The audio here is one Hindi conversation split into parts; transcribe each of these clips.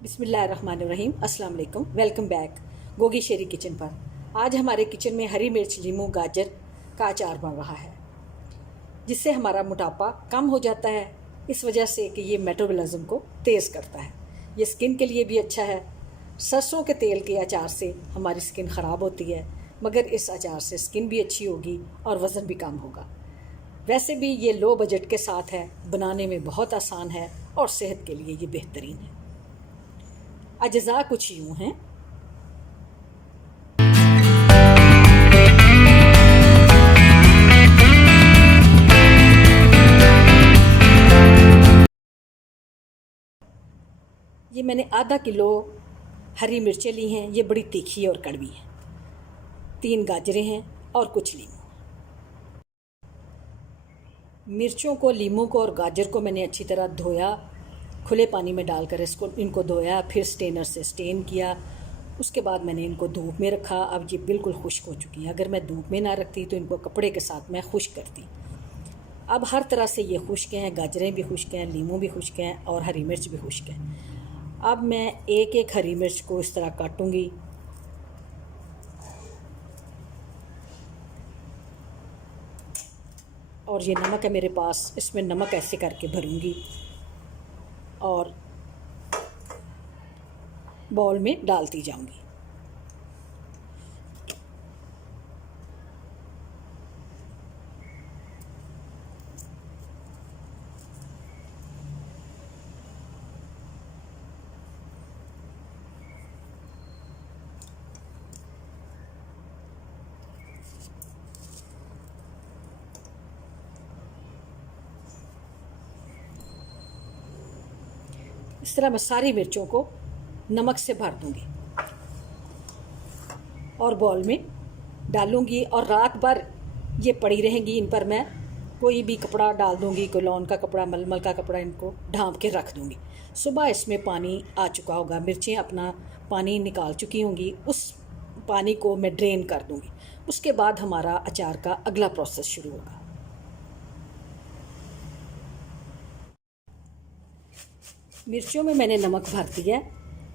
बिस्मिल्लाहिर्रहमानिर्रहीम। अस्सलाम वालेकुम। वेलकम बैक गोगी शेरी किचन पर। आज हमारे किचन में हरी मिर्च, लीमू, गाजर का अचार बन रहा है, जिससे हमारा मोटापा कम हो जाता है। इस वजह से कि ये मेटाबॉलिज्म को तेज़ करता है। ये स्किन के लिए भी अच्छा है। सरसों के तेल के अचार से हमारी स्किन ख़राब होती है, मगर इस अचार से स्किन भी अच्छी होगी और वज़न भी कम होगा। वैसे भी ये लो बजट के साथ है, बनाने में बहुत आसान है और सेहत के लिए ये बेहतरीन है। अज्जा कुछ यूँ हैं। ये मैंने आधा किलो हरी मिर्चें ली हैं। ये बड़ी तीखी और कड़वी हैं। 3 गाजरें हैं और कुछ लीमू। मिर्चों को, लीमू को और गाजर को मैंने अच्छी तरह धोया, खुले पानी में डालकर इनको धोया, फिर स्टेनर से स्टेन किया। उसके बाद मैंने इनको धूप में रखा। अब ये बिल्कुल खुश्क हो चुकी है। अगर मैं धूप में ना रखती तो इनको कपड़े के साथ मैं खुश्क करती। अब हर तरह से ये खुश्क हैं, गाजरें भी खुश्क हैं, लीमू भी खुश्क हैं और हरी मिर्च भी खुश्क है। अब मैं एक एक हरी मिर्च को इस तरह काटूंगी और ये नमक है मेरे पास, इसमें नमक ऐसे करके भरूंगी और बाउल में डालती जाऊंगी। इस तरह मैं सारी मिर्चों को नमक से भर दूंगी और बाउल में डालूंगी और रात भर ये पड़ी रहेंगी। इन पर मैं कोई भी कपड़ा डाल दूंगी, कोई लॉन का कपड़ा, मलमल का कपड़ा, इनको ढांप के रख दूंगी। सुबह इसमें पानी आ चुका होगा, मिर्चें अपना पानी निकाल चुकी होंगी। उस पानी को मैं ड्रेन कर दूंगी। उसके बाद हमारा अचार का अगला प्रोसेस शुरू होगा। मिर्चों में मैंने नमक भर दिया है।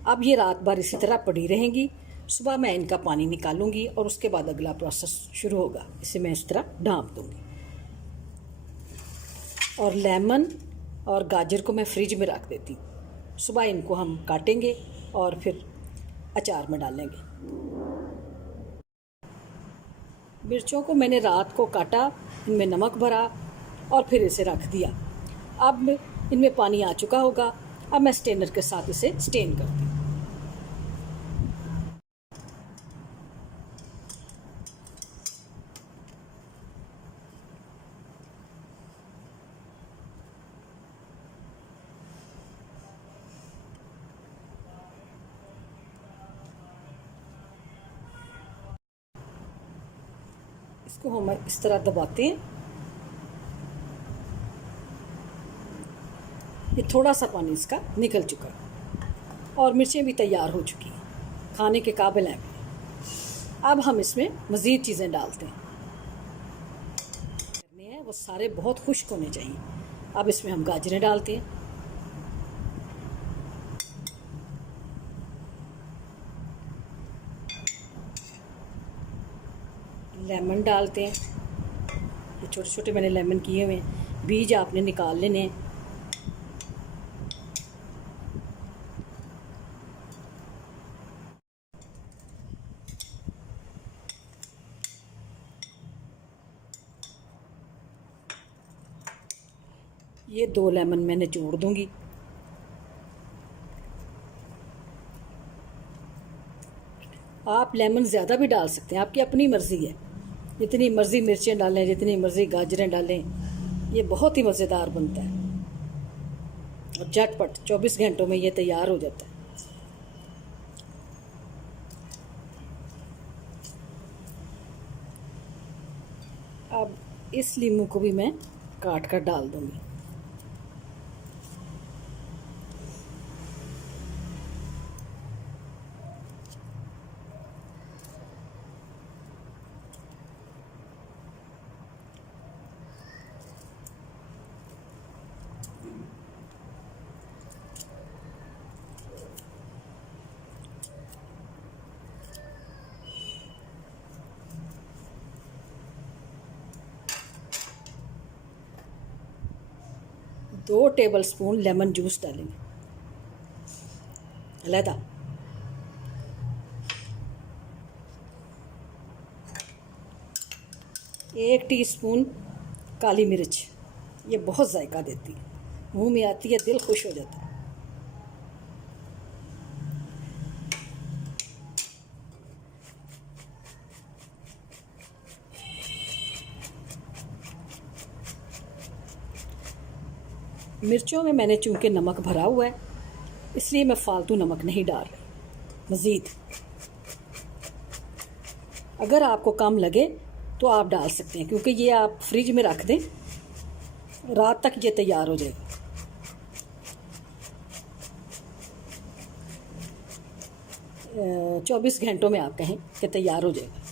अब ये रात भर इसी तरह पड़ी रहेंगी। सुबह मैं इनका पानी निकालूंगी और उसके बाद अगला प्रोसेस शुरू होगा। इसे मैं इस तरह ढाँप दूंगी और लेमन और गाजर को मैं फ्रिज में रख देती हूँ। सुबह इनको हम काटेंगे और फिर अचार में डालेंगे। मिर्चों को मैंने रात को काटा, इनमें नमक भरा और फिर इसे रख दिया। अब इनमें पानी आ चुका होगा। अब मैं स्टेनर के साथ इसे स्टेन करती हूँ। इसको हम इस तरह दबाते हैं। ये थोड़ा सा पानी इसका निकल चुका है और मिर्चें भी तैयार हो चुकी हैं, खाने के काबिल हैं। अब हम इसमें मज़ीद चीज़ें डालते हैं। वो सारे बहुत खुश्क होने चाहिए। अब इसमें हम गाजरें डालते हैं, लेमन डालते हैं। ये छोटे छोटे मैंने लेमन किए हुए हैं, बीज आपने निकाल लेने हैं। ये 2 लेमन मैंने जोड़ दूंगी। आप लेमन ज़्यादा भी डाल सकते हैं, आपकी अपनी मर्ज़ी है। जितनी मर्ज़ी मिर्चें डालें, जितनी मर्ज़ी गाजरें डालें, ये बहुत ही मज़ेदार बनता है और झटपट 24 घंटों में ये तैयार हो जाता है। अब इस लीमू को भी मैं काट कर डाल दूंगी। 2 टेबलस्पून लेमन जूस डालेंगे अलहदा। 1 टीस्पून काली मिर्च, ये बहुत जायका देती है, मुंह में आती है दिल खुश हो जाता है। मिर्चों में मैंने चूँकि नमक भरा हुआ है इसलिए मैं फालतू नमक नहीं डाल रही। मज़ीद अगर आपको कम लगे तो आप डाल सकते हैं, क्योंकि ये आप फ्रिज में रख दें, रात तक ये तैयार हो जाएगा। अ, 24 घंटों में आप कहें कि तैयार हो जाएगा।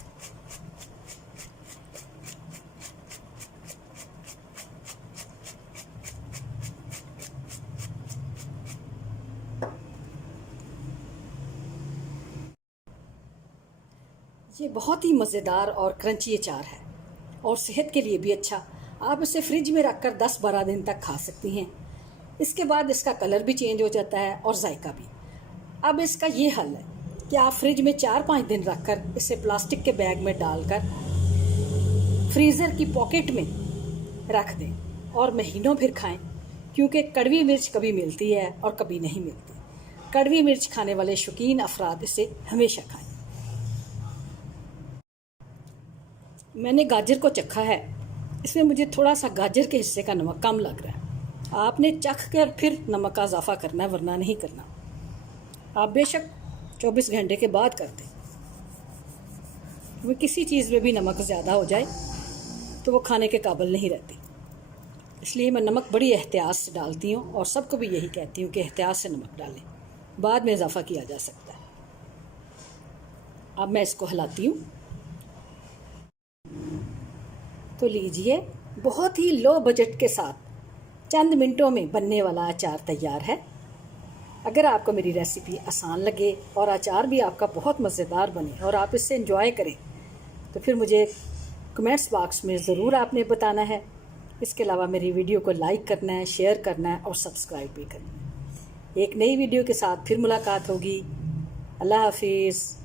ये बहुत ही मज़ेदार और क्रंची अचार है और सेहत के लिए भी अच्छा। आप इसे फ्रिज में रखकर 10-12 दिन तक खा सकती हैं। इसके बाद इसका कलर भी चेंज हो जाता है और जायका भी। अब इसका ये हल है कि आप फ्रिज में 4-5 दिन रखकर इसे प्लास्टिक के बैग में डालकर फ्रीज़र की पॉकेट में रख दें और महीनों फिर खाएं, क्योंकि कड़वी मिर्च कभी मिलती है और कभी नहीं मिलती। कड़वी मिर्च खाने वाले शौकीन अफराद इसे हमेशा खाएं। मैंने गाजर को चखा है, इसमें मुझे थोड़ा सा गाजर के हिस्से का नमक कम लग रहा है। आपने चख कर फिर नमक का इजाफा करना है, वरना नहीं करना। आप बेशक 24 घंटे के बाद कर दें। वो किसी चीज़ में भी नमक ज़्यादा हो जाए तो वो खाने के काबिल नहीं रहती, इसलिए मैं नमक बड़ी एहतियात से डालती हूँ और सबको भी यही कहती हूँ कि एहतियात से नमक डालें, बाद में इजाफा किया जा सकता है। अब मैं इसको हिलाती हूँ। तो लीजिए, बहुत ही लो बजट के साथ चंद मिनटों में बनने वाला अचार तैयार है। अगर आपको मेरी रेसिपी आसान लगे और अचार भी आपका बहुत मज़ेदार बने और आप इससे एंजॉय करें, तो फिर मुझे कमेंट्स बॉक्स में ज़रूर आपने बताना है। इसके अलावा मेरी वीडियो को लाइक करना है, शेयर करना है और सब्सक्राइब भी करना है। एक नई वीडियो के साथ फिर मुलाकात होगी। अल्लाह हाफिज़।